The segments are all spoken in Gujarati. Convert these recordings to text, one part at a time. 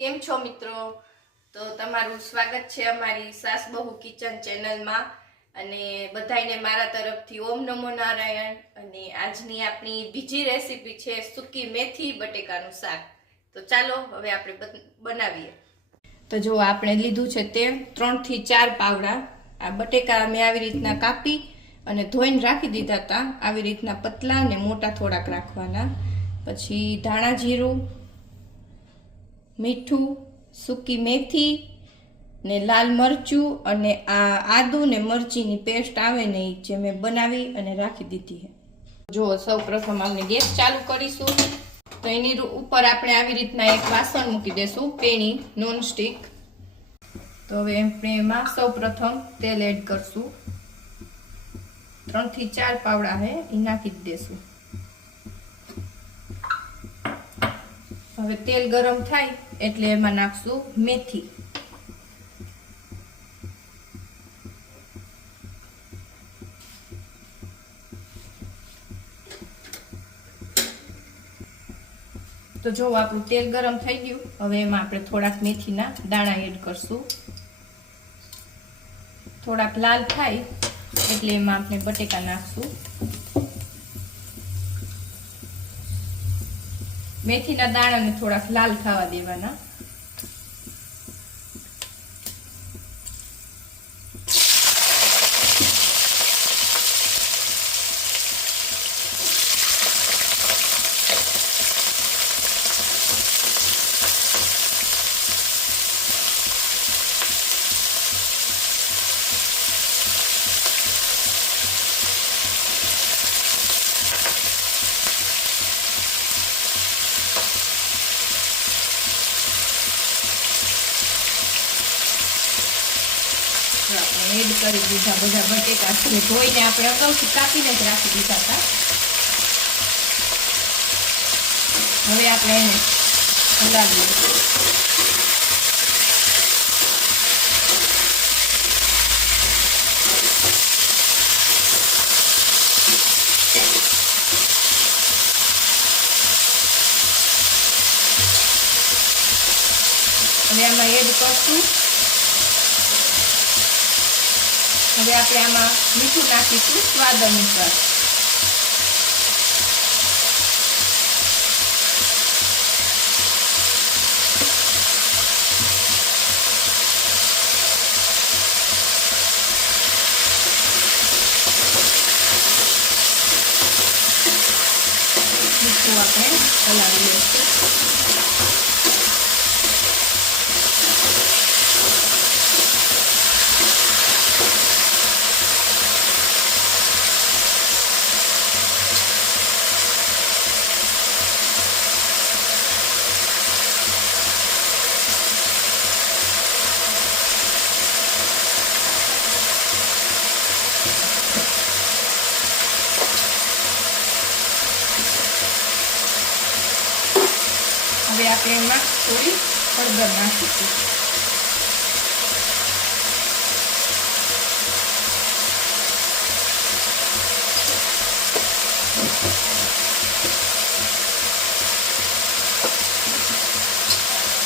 કેમ છો મિત્રો? તો તમારું સ્વાગત છે અમારી સાસ બહુ કિચન ચેનલમાં અને બધાને મારા તરફથી ઓમ નમો નારાયણ। અને આજની આપણી બીજી રેસીપી છે સૂકી મેથી બટેકાનું શાક। તો ચાલો હવે આપણે બનાવીએ। તો જો આપણે લીધું છે તેલ 3 થી 4 પાવડા। આ બટેકા મેં આવી રીતના કાપી અને ધોઈને રાખી દીધા હતા। આવી રીતના પતલા અને મોટા થોડાક રાખવાના। પછી ધાણા જીરું, મીઠું, સૂકી મેથી ને લાલ મરચું અને આ આદુ ને મરચીની પેસ્ટ આવે ને એ જે મેં બનાવી અને રાખી દીધી છે। જો સૌ પ્રથમ આપણે ગેસ ચાલુ કરીશું। તો એની ઉપર આપણે આવી રીતના એક વાસણ મૂકી દેશું, પેણી નોન સ્ટિક। તો હવે આપણે એમાં સૌ પ્રથમ તેલ એડ કરશું। 3 થી 4 પાવડા છે એ નાખી દેશું। હવે તેલ ગરમ થાય એટલે એમાં નાખશું મેથી। તો જો આપણું તેલ ગરમ થઈ ગયું। હવે એમાં આપણે થોડાક મેથીના દાણા એડ કરશું। થોડાક લાલ થાય એટલે એમાં આપણે બટેકા નાખશું। મેથીના દાણાને થોડાક લાલ થવા દેવાના। એડ કરી દીધા બધા બટેકા છે, ધોઈને આપણે અગાઉથી કાપીને જ રાખી દીધા હતા। હવે આપણે એને હલાવીએ। હવે આમાં એડ કરશું। હવે આપણે આમાં મીઠું નાખીશું સ્વાદ અનુસાર। મીઠું આપણે હલાવી લઈશું। હવે આપણે એમાં થોડી હળદર નાખીશું।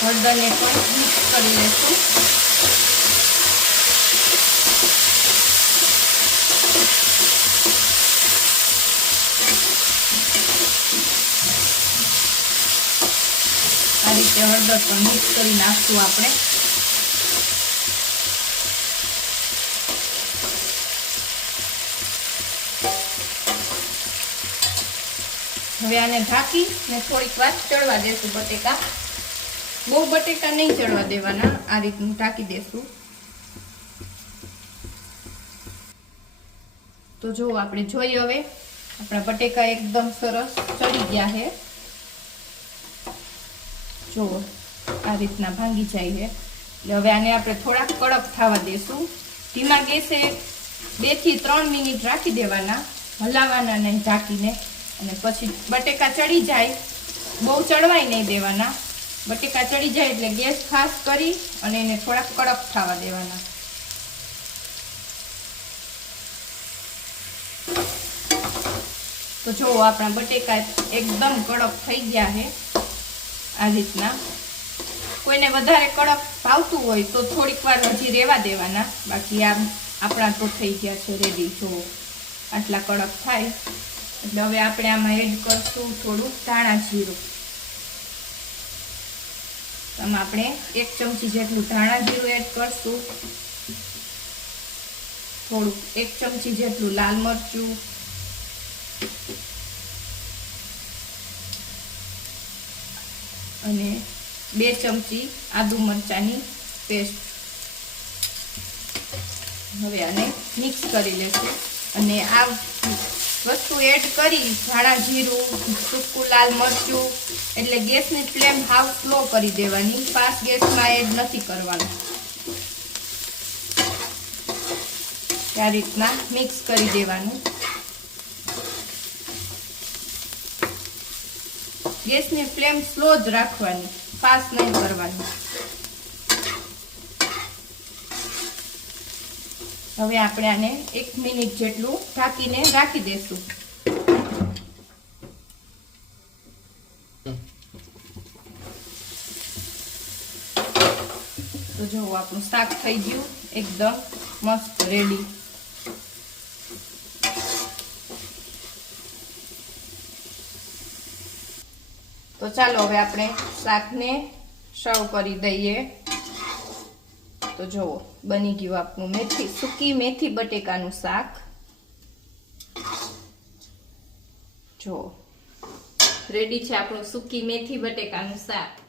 હળદરને પણ મિક્સ કરી લઈશું। આ રીતે હળદર પણ મિક્સ કરી નાખશું આપણે। હવે આને ઢાંકી ને થોડીક વાર ચડવા દેશું બટેકા। બહુ બટેકા નહીં ચડવા દેવાના, આ રીતનું ઢાંકી દેશું। તો જો આપણે જોઈએ હવે આપણા બટેકા એકદમ સરસ ચડી ગયા છે। જો આ રીતના ભાંગી જાય છે એટલે હવે આને આપણે થોડાક કડક થવા દેશું। ધીમા ગેસે 2 થી 3 મિનિટ રાખી દેવાના, હલાવવાના નહીં ઢાંકીને। અને પછી બટેકા ચડી જાય, બહુ ચડવાય નહીં દેવાના। બટેકા ચડી જાય એટલે ગેસ ખાસ કરી અને એને થોડાક કડક થવા દેવાના। તો જો આપણા બટેકા એકદમ કડક થઈ ગયા છે। આ રીતના કોઈને વધારે કડક ભાવતું હોય તો થોડીક વાર હજી રેવા દેવાના, બાકી આમ આપણા તો થઈ ગયા છે રેડી. જો આટલા કડક થાય એટલે હવે આપણે આમાં એડ કરશું થોડું ધાણા જીરું. આમાં આપણે 1 ચમચી જેટલું ધાણા જીરું એડ કરશું, થોડું 1 ચમચી જેટલું લાલ મરચું, અને 2 ચમચી આદુ મરચાંની પેસ્ટ. હવે આને મિક્સ કરી લેશું. અને આ વસ્તુ એડ કરી ધાણા જીરું, સૂકું લાલ મરચું, એટલે ગેસની ફ્લેમ હાવ સ્લો કરી દેવાની, ફાસ્ટ ગેસમાં એડ નથી કરવાનું. આ રીતના મિક્સ કરી દેવાનું. ગેસની ફ્લેમ સ્લો જ રાખવાની, ફાસ્ટ નહીં કરવાની. હવે આપણે આને 1 મિનિટ જેટલું ઢાંકીને રાખી દેશું. તો જો આપણું શાક થઈ ગયું એકદમ મસ્ત રેડી. તો ચાલો હવે આપણે શાકને સર્વ કરી દઈએ. તો જુઓ બની ગયું આપણું સૂકી મેથી બટેકાનું શાક. જો રેડી છે આપણું સૂકી મેથી બટેકાનું શાક.